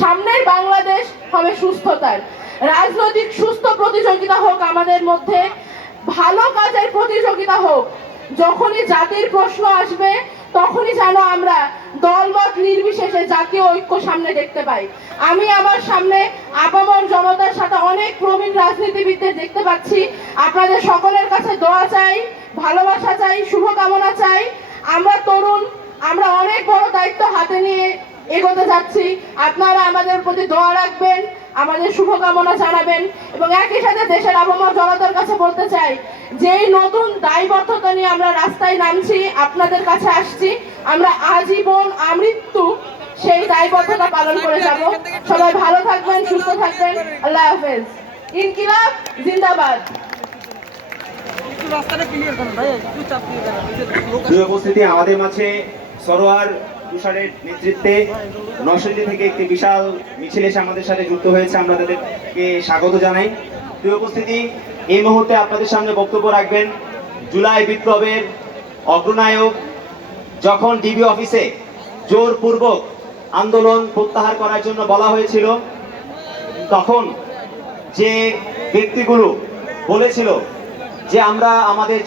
সামনের বাংলাদেশ হবে সুস্থতার। রাজনৈতিক সুস্থ প্রতিযোগিতা হোক আমাদের মধ্যে, ভালো কাজের প্রতিযোগিতা হোক, যখনই জাতির প্রশ্ন আসবে, তখনই যেন আমরা দলমত নির্বিশেষে জাতীয় ঐক্য সামনে দেখতে পাই। আমি আমার সামনে আপামর জনতার সাথে অনেক প্রবীণ রাজনীতিবিদদের দেখতে পাচ্ছি। আপনাদের সকলের কাছে দোয়া চাই, ভালোবাসা চাই, শুভকামনা চাই। আমরা তরুণ, আমরা অনেক বড় দায়িত্ব হাতে নিয়ে এগোতে যাচ্ছি। আপনারা আমাদের প্রতি দোয়া রাখবেন আমাদের শুভকামনা জানাবেন এবং একই সাথে দেশের আবহাওয়া জনতার কাছে বলতে চাই যে এই নতুন দায়বদ্ধতা নিয়ে আমরা রাস্তায় নামছি আপনাদের কাছে আসছি আমরা আজীবন আমৃত্যু সেই দায়বদ্ধতা পালন করে যাব। সবাই ভালো থাকবেন সুস্থ থাকবেন। আল্লাহ হাফেজ। ইনকিলাব জিন্দাবাদ। একটু রাস্তাটা ক্লিয়ার করুন ভাই একটু চাপ দিয়ে দেন এই যে লোক প্রিয় উপস্থিতি আমাদের মাঝে সরোয়ার তুষারের নেতৃত্বে নরসিংদী থেকে একটি বিশাল মিছিল এসে আমাদের সাথে যুক্ত হয়েছে। আমরা তাদেরকে স্বাগত জানাই। প্রিয় উপস্থিতি, এই মুহূর্তে আপনাদের সামনে বক্তব্য রাখবেন জুলাই বিপ্লবের অগ্রনায়ক। যখন ডিবি অফিসে জোরপূর্বক আন্দোলন প্রত্যাহার করার জন্য বলা হয়েছিল, তখন যে ব্যক্তিগুলো বলেছিল যে আমরা আমাদের